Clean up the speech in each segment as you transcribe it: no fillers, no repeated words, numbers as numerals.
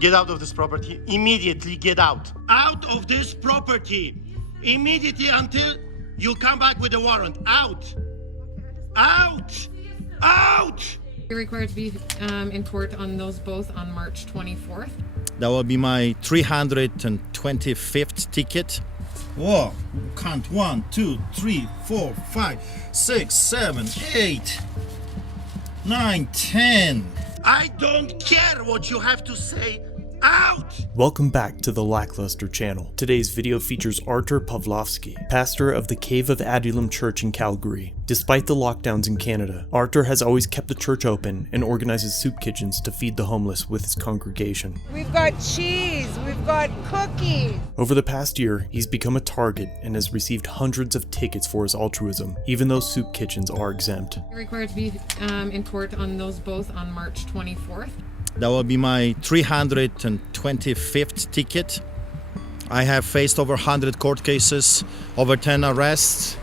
Get out of this property. Immediately get out. Out of this property. Immediately until you come back with a warrant. Out. Out. Out. You're required to be in court on those both on March 24th. That will be my 325th ticket. Whoa, count 1, 2, 3, 4, 5, 6, 7, 8, 9, 10. I don't care what you have to say. Out! Welcome back to the Lackluster channel. Today's video features Artur Pawlowski, pastor of the Cave of Adullam Church in Calgary. Despite the lockdowns in Canada, Artur has always kept the church open and organizes soup kitchens to feed the homeless with his congregation. We've got cheese, we've got cookies. Over the past year, he's become a target and has received hundreds of tickets for his altruism, even though soup kitchens are exempt. You're required to be in court on those both on March 24th. That will be my 325th ticket. I have faced over 100 court cases, over 10 arrests.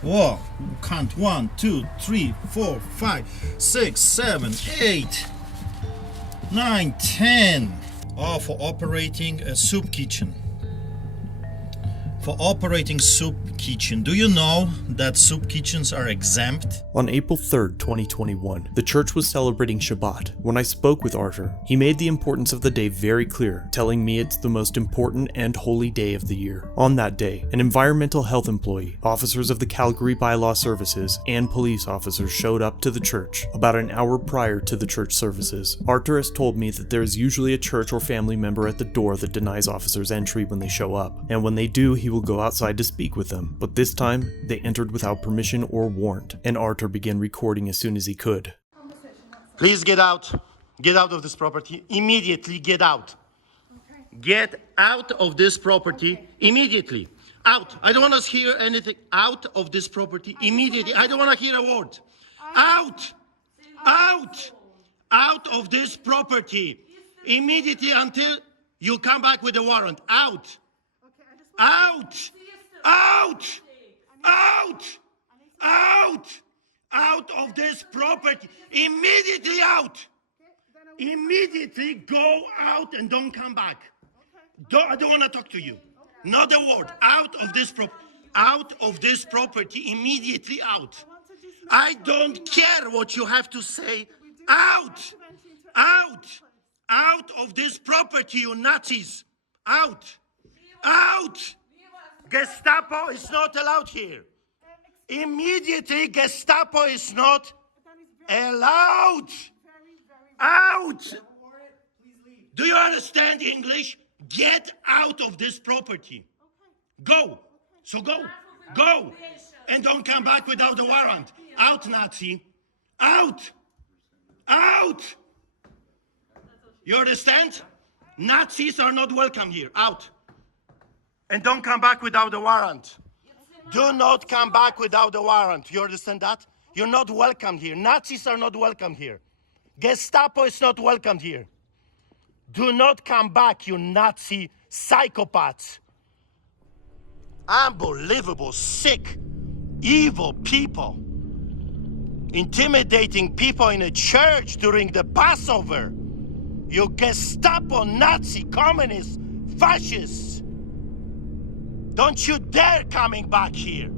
Whoa, count 1, 2, 3, 4, 5, 6, 7, 8, 9, 10. Oh, for operating a soup kitchen. For operating soup kitchen. Do you know that soup kitchens are exempt? On April 3rd, 2021, the church was celebrating Shabbat. When I spoke with Artur, he made the importance of the day very clear, telling me it's the most important and holy day of the year. On that day, an environmental health employee, officers of the Calgary Bylaw Services, and police officers showed up to the church about an hour prior to the church services. Artur has told me that there is usually a church or family member at the door that denies officers entry when they show up, and when they do, he will go outside to speak with them. But this time, they entered without permission or warrant, and Artur began recording as soon as he could. Please get out. Get out of this property. Immediately get out. Okay. Get out of this property immediately. Out. I don't want to hear anything. Out of this property immediately. I don't want to hear a word. Out. Out. Out of this property immediately until you come back with a warrant. Out. Out! Out! Out! Out! Out of this property! Immediately out! Immediately go out and don't come back. I don't want to talk to you. Not a word. Out of this property, immediately out. I don't care what you have to say. Out! Out! Out of this property, you Nazis! Out! Out! Gestapo is not allowed here. Immediately, Gestapo is not allowed. Out! Do you understand English? Get out of this property. Go. So go. Go. And don't come back without a warrant. Out, Nazi. Out. Out. You understand? Nazis are not welcome here. Out. And don't come back without a warrant. Do not come back without a warrant. You understand that? You're not welcome here. Nazis are not welcome here. Gestapo is not welcome here. Do not come back, you Nazi psychopaths. Unbelievable, sick, evil people. Intimidating people in a church during the Passover. You Gestapo, Nazi, communists, fascists. Don't you dare coming back here!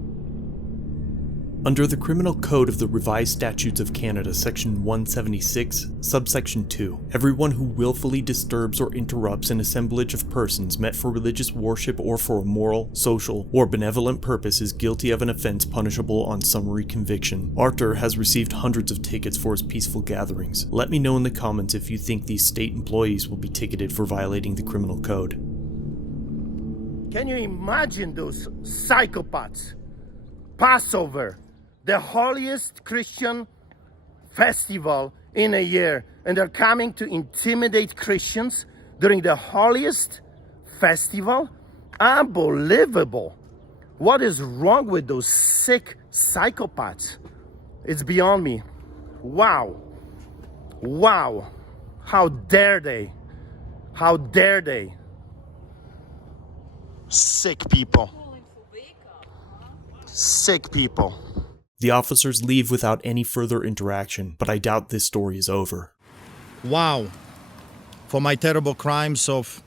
Under the Criminal Code of the Revised Statutes of Canada, Section 176, Subsection 2, everyone who willfully disturbs or interrupts an assemblage of persons met for religious worship or for a moral, social, or benevolent purpose is guilty of an offense punishable on summary conviction. Artur has received hundreds of tickets for his peaceful gatherings. Let me know in the comments if you think these state employees will be ticketed for violating the criminal code. Can you imagine those psychopaths? Passover, the holiest Christian festival in a year, and they're coming to intimidate Christians during the holiest festival? Unbelievable. What is wrong with those sick psychopaths? It's beyond me. Wow. Wow. How dare they? How dare they? Sick people. Sick people. The officers leave without any further interaction, but I doubt this story is over. Wow. for my terrible crimes of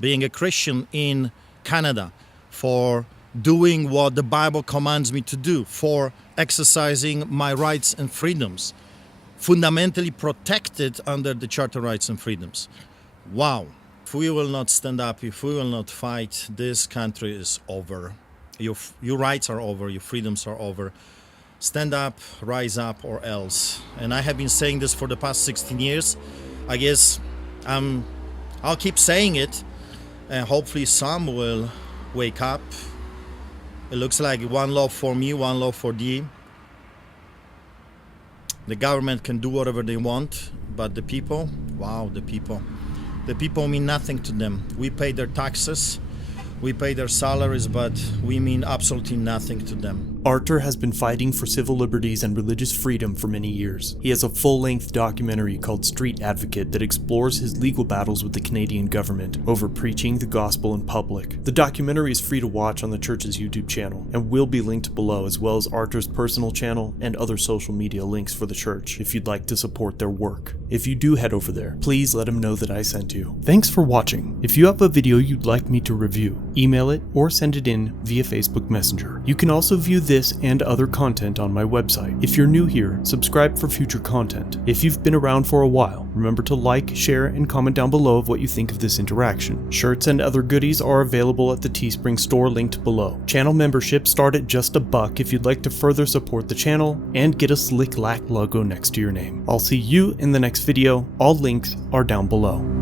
being a Christian in Canada, for doing what the Bible commands me to do, for exercising my rights and freedoms, fundamentally protected under the Charter Rights and Freedoms. Wow. If we will not stand up, if we will not fight, this country is over. Your rights are over, your freedoms are over. Stand up, rise up, or else. And I have been saying this for the past 16 years. I guess I'll keep saying it, and hopefully some will wake up. It looks like one love for me, one love for thee. The government can do whatever they want, but the people, wow, the people mean nothing to them. We pay their taxes, we pay their salaries, but we mean absolutely nothing to them. Artur has been fighting for civil liberties and religious freedom for many years. He has a full-length documentary called Street Advocate that explores his legal battles with the Canadian government over preaching the gospel in public. The documentary is free to watch on the church's YouTube channel and will be linked below, as well as Artur's personal channel and other social media links for the church if you'd like to support their work. If you do head over there, please let him know that I sent you. Thanks for watching. If you have a video you'd like me to review, email it or send it in via Facebook Messenger. You can also view this and other content on my website. If you're new here, subscribe for future content. If you've been around for a while, remember to like, share, and comment down below of what you think of this interaction. Shirts and other goodies are available at the Teespring store linked below. Channel memberships start at just $1 if you'd like to further support the channel and get a slick lack logo next to your name. I'll see you in the next video. All links are down below.